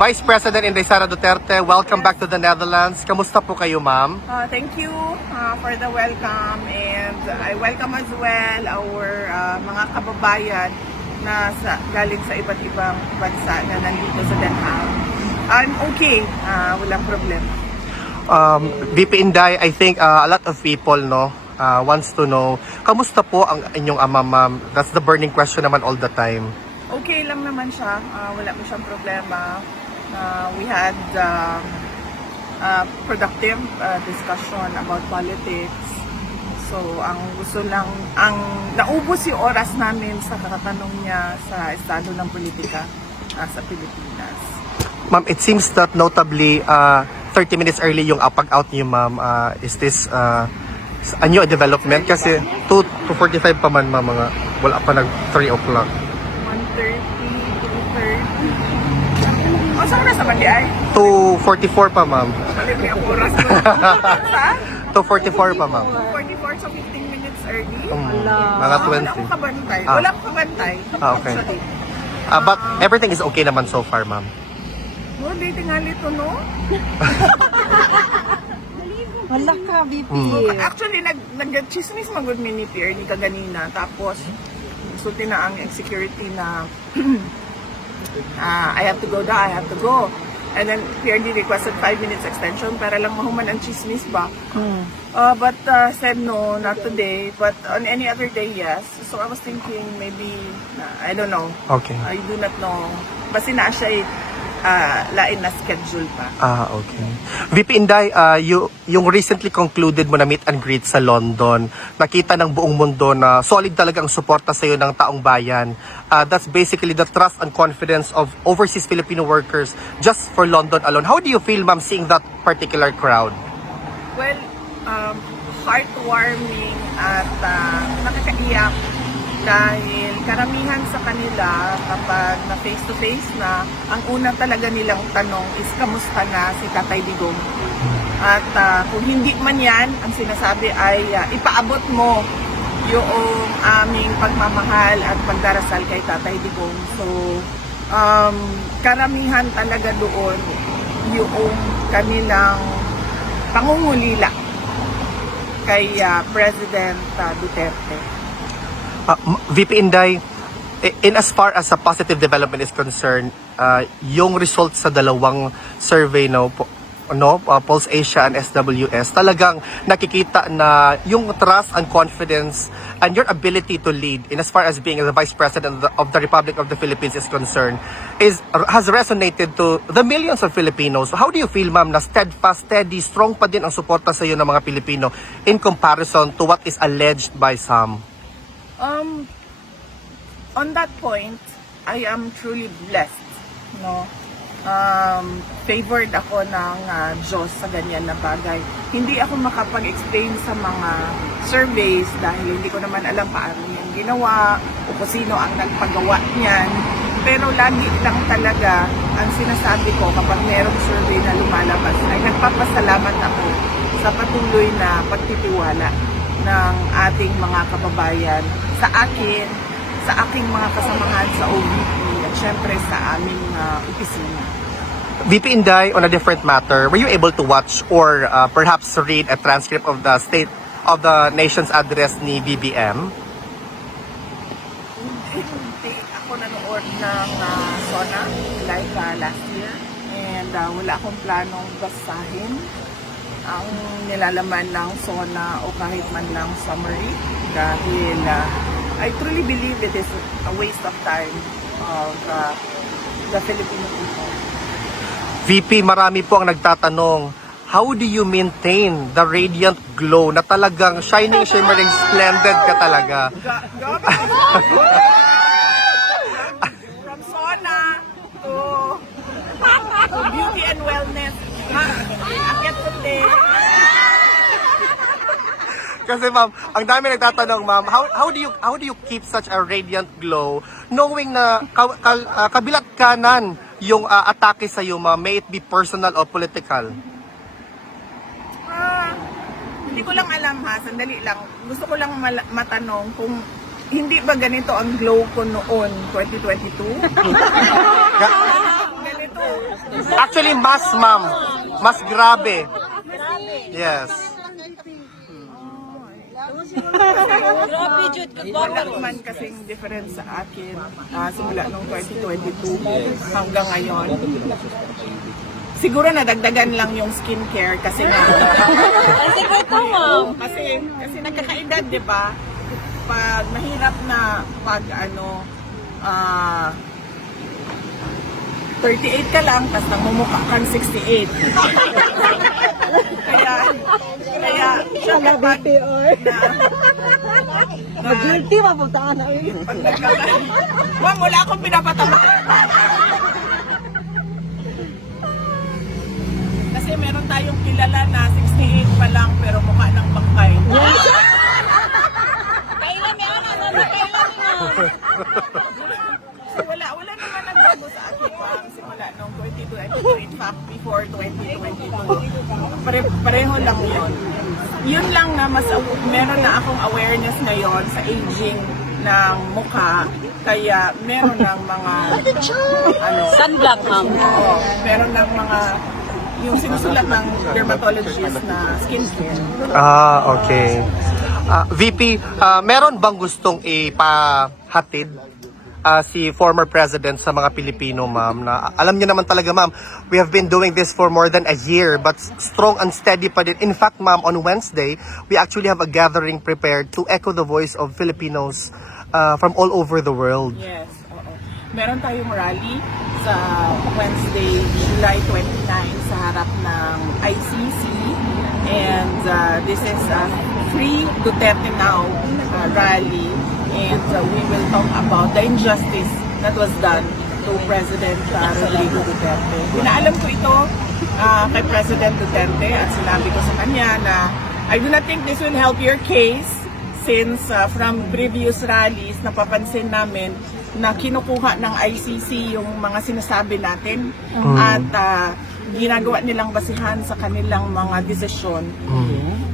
Vice President Inday Sara Duterte, welcome back to the Netherlands. Kamusta po kayo, ma'am? Thank you for the welcome, and I welcome as well our mga kababayan na galing sa iba't ibang bansa na nandito sa Den Haag. I'm okay, walang problema. VP Inday, I think a lot of people wants to know, kamusta po ang inyong ama, ma'am? That's the burning question naman all the time. Okay lang naman siya, wala po siyang problema. We had productive discussion about politics. So, ang naubos yung oras namin sa kakatanong niya sa estado ng politika sa Pilipinas. Ma'am, it seems that notably 30 minutes early yung pag-out niyo, ma'am. Is this a new development? Kasi 2:45 pa man, ma'am, mga wala pa nag 3 o'clock. 1:30, 2:30. O, saan oras naman di ay? 2:44 pa, ma'am. Balik may ang oras mo. Sa? 2:44 pa, ma'am. 2:44, so 15 minutes early. Mga 20. Wala akong kabantay. Wala akong kabantay. Okay. Actually. But everything is okay naman so far, ma'am. No, di tingali to, no? Wala ka, VP. Actually, nag-chismis magod mini Pierre ni kaganina. Tapos, sulti na ang security na I have to go da, I have to go. And then, PRD requested 5 minutes extension para lang mahuman ang chismis ba. But said no, not today. But on any other day, yes. So I was thinking maybe, I don't know. Okay. I do not know. Basta na siya lain na schedule pa. Okay. VP Inday, yung recently concluded mo na meet and greet sa London, nakita ng buong mundo na solid talaga ang suporta sa iyo ng taong bayan. That's basically the trust and confidence of overseas Filipino workers just for London alone. How do you feel, ma'am, seeing that particular crowd? Well, heartwarming at nakakaiyak dahil karamihan sa kanila kapag na face-to-face na, ang unang talaga nilang tanong is kamusta na si Tatay Digong. At kung hindi man yan, ang sinasabi ay ipaabot mo yung aming pagmamahal at pagdarasal kay Tatay Digong. So, karamihan talaga doon yung kanilang pangungulila kay President Duterte. VP Inday, in as far as a positive development is concerned, yung results sa dalawang survey Pulse Asia and SWS, talagang nakikita na yung trust and confidence and your ability to lead in as far as being the Vice President of the Republic of the Philippines is concerned has resonated to the millions of Filipinos. How do you feel, ma'am, na steadfast, steady, strong pa din ang suporta sa iyo ng mga Pilipino in comparison to what is alleged by some? On that point, I am truly blessed, no? Favored ako ng Diyos sa ganyan na bagay. Hindi ako makapag-explain sa mga surveys dahil hindi ko naman alam paano yan ginawa o kung sino ang nagpagawa niyan. Pero lagi lang talaga ang sinasabi ko kapag merong survey na lumalabas ay nagpapasalamat ako sa patuloy na pagtitiwala ng ating mga kababayan sa akin, sa aking mga kasamahan sa OVP at syempre sa aming opisina. VP Inday, on a different matter, were you able to watch or perhaps read a transcript of the State of the Nation's address ni BBM? Hindi ako nanood ng SONA live last year and wala akong planong basahin ang nilalaman ng SONA o kahit man lang summary dahil I truly believe it is a waste of time of the Filipino people. VP, marami po ang nagtatanong, how do you maintain the radiant glow na talagang shining, shimmering, splendid ka talaga? From SONA to beauty and wellness. Akit puti. Kasi ma'am, ang dami nagtatanong, ma'am, how do you keep such a radiant glow knowing na kabilat kanan yung atake sa iyo, ma'am, may it be personal or political? Hindi ko lang alam ha, sandali lang. Gusto ko lang matanong kung hindi ba ganito ang glow ko noon, 2022? Ganito. Actually, mas, ma'am. Mas grabe. Yes. Grabe, Jude. Wala man kasing difference sa akin simula nung 2022 hanggang ngayon. Siguro nadagdagan lang yung skincare kasi nga. Ang sikreto mo. kasi nagkakaedad, di ba? Pag mahirap na pag 38 ka lang, tapos namumukha kang 68. kaya siya kapag na Guilty, mapuntaan na yun. pag nagkakaedad. Ma'am, wala akong pinapatama. Kasi meron tayong kilala na 68 pa lang pero mukha ng bangkay. Kailan may ako, kailan mo. So, wala naman nagbago sa akin ma'am simula nung 2022. In fact, before 2022. Pareho lang yun. Yun lang na meron na akong awareness ngayon sa aging ng mukha. Kaya meron ng mga Sunblock, ma'am. meron ng mga yung sinusulat ng dermatologist na skincare. Okay. VP, meron bang gustong ipahatid si former president sa mga Pilipino, ma'am? Na alam niyo naman talaga, ma'am, we have been doing this for more than a year, but strong and steady pa din. In fact, ma'am, on Wednesday, we actually have a gathering prepared to echo the voice of Filipinos from all over the world. Yes, oo. Meron tayong rally sa Wednesday, July 29 sa harap ng ICC. And this is a Free Duterte Now rally. And we will talk about the injustice that was done to President Rodrigo Duterte. Pinaalam ko ito kay President Duterte at sinabi ko sa kanya na I do not think this will help your case since from previous rallies napapansin namin na kinukuha ng ICC yung mga sinasabi natin at ginagawa nilang basihan sa kanilang mga desisyon.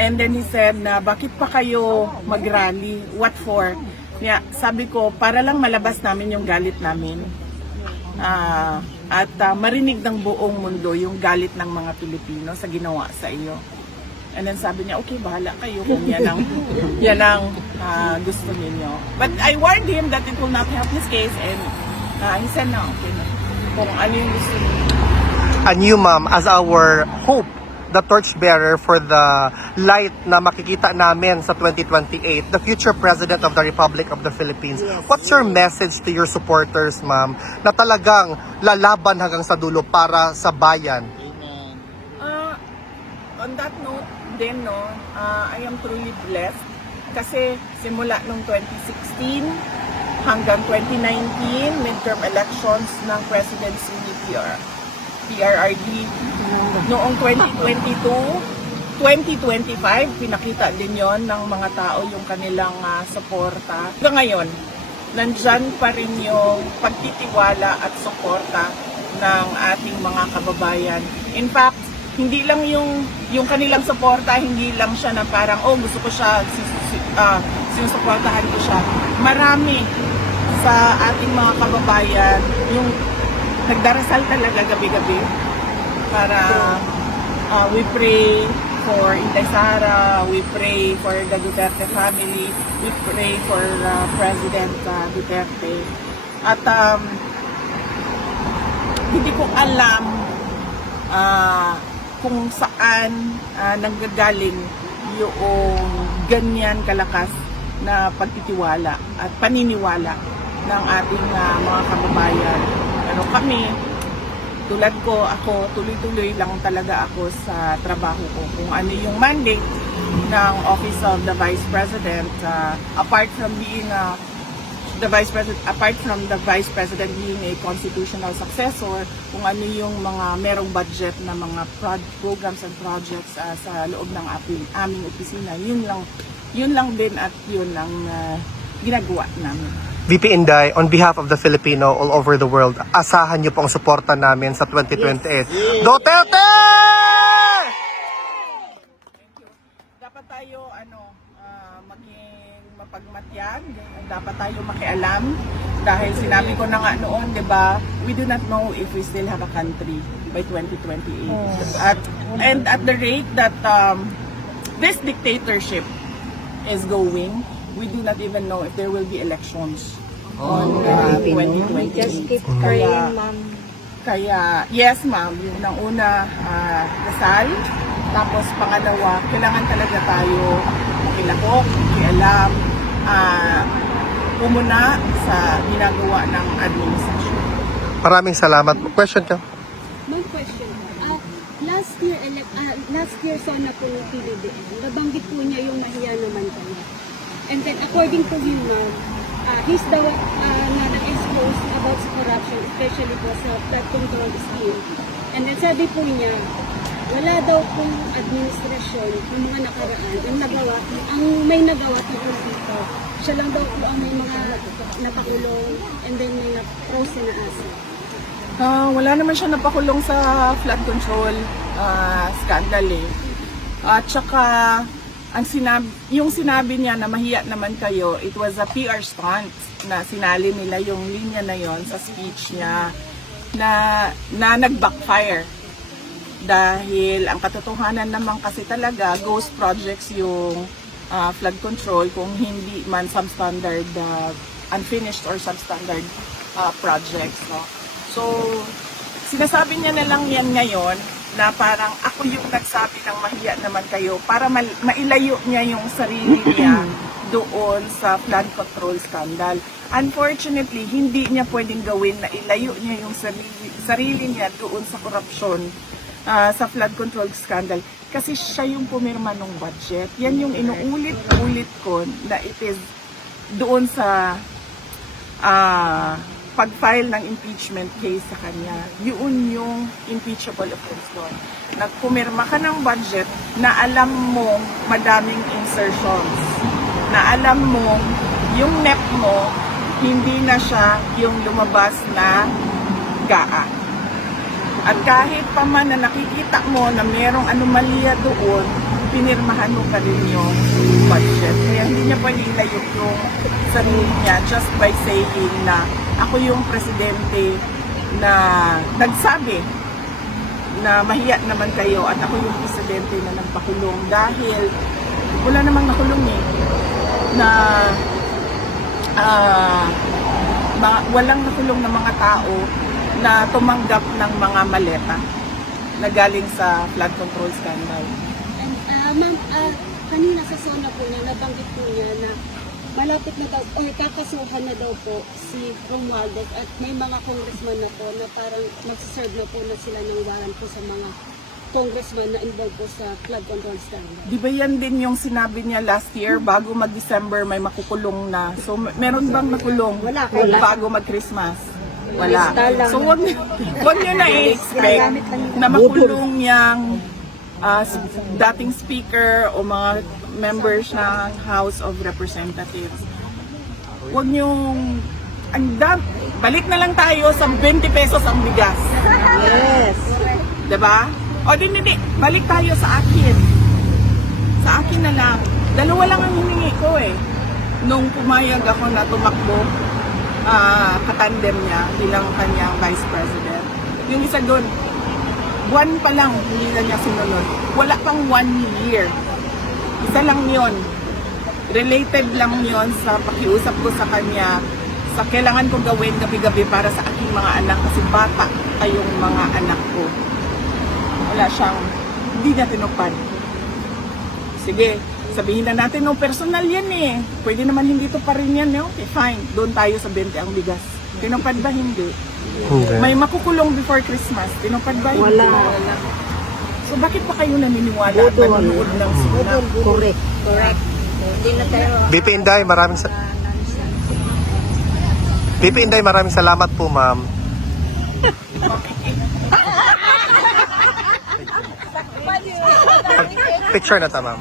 And then he said na bakit pa kayo mag-rally? What for? Yeah, sabi ko, para lang malabas namin yung galit namin. At marinig ng buong mundo yung galit ng mga Pilipino sa ginawa sa iyo. And then sabi niya, okay, bahala kayo kung yan ang gusto ninyo. But I warned him that it will not help his case and he said, no, okay na. Kung ano yung gusto niyo. And you, ma'am, as our hope, the torchbearer for the light na makikita namin sa 2028, the future President of the Republic of the Philippines. What's your message to your supporters, ma'am, na talagang lalaban hanggang sa dulo para sa bayan? On that note, din, I am truly blessed kasi simula nung 2016 hanggang 2019, midterm elections ng presidency ni PRRD. Noong 2022, 2025, pinakita din yon ng mga tao yung kanilang suporta. Hanggang ngayon, nandyan pa rin yung pagtitiwala at suporta ng ating mga kababayan. In fact, hindi lang yung kanilang suporta, hindi lang siya na parang, oh, gusto ko siya, sinusuportahan ko siya. Marami sa ating mga kababayan yung nagdarasal talaga gabi-gabi para we pray for Inday Sara, we pray for the Duterte family, we pray for President Duterte. At hindi ko alam kung saan nanggagaling yung ganyan kalakas na pagtitiwala at paniniwala ng ating mga kababayan. Pero kami, tulad ko, ako, tuloy-tuloy lang talaga ako sa trabaho ko. Kung ano yung mandate ng Office of the Vice President, apart from being the Vice President, apart from the Vice President being a constitutional successor, kung ano yung mga merong budget na mga programs and projects sa loob ng aming opisina, yun lang din at yun ang ginagawa namin. VP Inday, on behalf of the Filipino all over the world, asahan niyo pong suporta namin sa 2028. Duterte! Dapat tayo maging mapagmatyan, dapat tayo makialam, Dahil sinabi ko na nga noon, di ba, we do not know if we still have a country by 2028. And at the rate that this dictatorship is going, we do not even know if there will be elections on 2028. Just keep Kaya- praying, ma'am. Kaya, yes ma'am, yung una, dasal. Tapos pangalawa, kailangan talaga tayo makilahok, makialam, pumuna sa ginagawa ng administrasyon. Maraming salamat. Question ka? Ma'am, question. Last year sana po ng PBBM, nabanggit po niya yung mahiya naman kayo. And then according to him, ma'am, he's the one na na-expose about sa corruption, especially po sa flood control scheme. And then sabi po niya, wala daw pong administrasyon ng mga nakaraan ang may nagawa tungkol dito. Siya lang daw po ang may mga napakulong and then may na-prose na asa. Wala naman siya napakulong sa flood control scandal eh. At saka, yung sinabi niya na mahiya naman kayo, it was a PR stunt na sinali nila yung linya na yon sa speech niya na nag-backfire. Dahil ang katotohanan naman kasi talaga, ghost projects yung flood control kung hindi man substandard, unfinished or substandard projects. No? So, sinasabi niya na lang yan ngayon na parang ako yung nagsabi ng mahiya naman kayo para mailayo niya yung sarili niya doon sa flood control scandal. Unfortunately, hindi niya pwedeng gawin na ilayo niya yung sarili niya doon sa korupsyon sa flood control scandal kasi siya yung pumirma ng budget. Yan yung inuulit-ulit ko na it is doon sa pag-file ng impeachment case sa kanya. Yun yung impeachable offense doon. Nagpumirma ka ng budget na alam mo madaming insertions. Na alam mo yung NEP mo hindi na siya yung lumabas na GAA. At kahit pa man na nakikita mo na merong anomalya doon, pinirmahan mo pa rin yung budget. Kaya hindi niya pwede ilayo yung sarili niya just by saying na ako yung presidente na nagsabi na mahiya naman kayo at ako yung presidente na nagpakulong dahil wala namang nakulong eh na walang nakulong na mga tao na tumanggap ng mga maleta na galing sa flood control scandal. And ma'am, kanina sa zona po niya, nabanggit po niya na malapit na daw, or kakasuhan na daw po si Romualdez at may mga congressman na po na parang magsaserve na po na sila ng warrant po sa mga congressman na involved po sa flood control scandal. Di ba yan din yung sinabi niya last year, bago mag-December may makukulong na. So meron bang nakulong bago mag-Christmas? Wala. So wag niyo na i-expect na makulong yung dating speaker o mga members ng House of Representatives. Huwag niyong balik na lang tayo sa 20 pesos ang bigas. Yes. Diba? O hindi, balik tayo sa akin. Sa akin na lang. Dalawa lang ang hiningi ko eh. Nung pumayag ako na tumakbo, katandem niya bilang kanyang vice president. Yung isa doon, buwan pa lang, hindi na niya sinunod. Wala pang 1 year. Isa lang yon. Related lang yon sa pakiusap ko sa kanya sa kailangan kong gawin gabi-gabi para sa aking mga anak kasi bata kayong mga anak ko. Wala siyang, hindi niya tinupad. Sige, sabihin na natin, no, personal yan eh. Pwede naman hindi to pa rin yan, no? Okay, fine. Doon tayo sa 20 ang bigas. Tinupad ba? Hindi. May makukulong before Christmas. Tinupad ba? Hindi. Wala. So bakit pa kayo naniniwala at nanonood ng sila? Correct. Hindi na tayo. VP Inday, maraming salamat po, ma'am. Picture na ta, ma'am.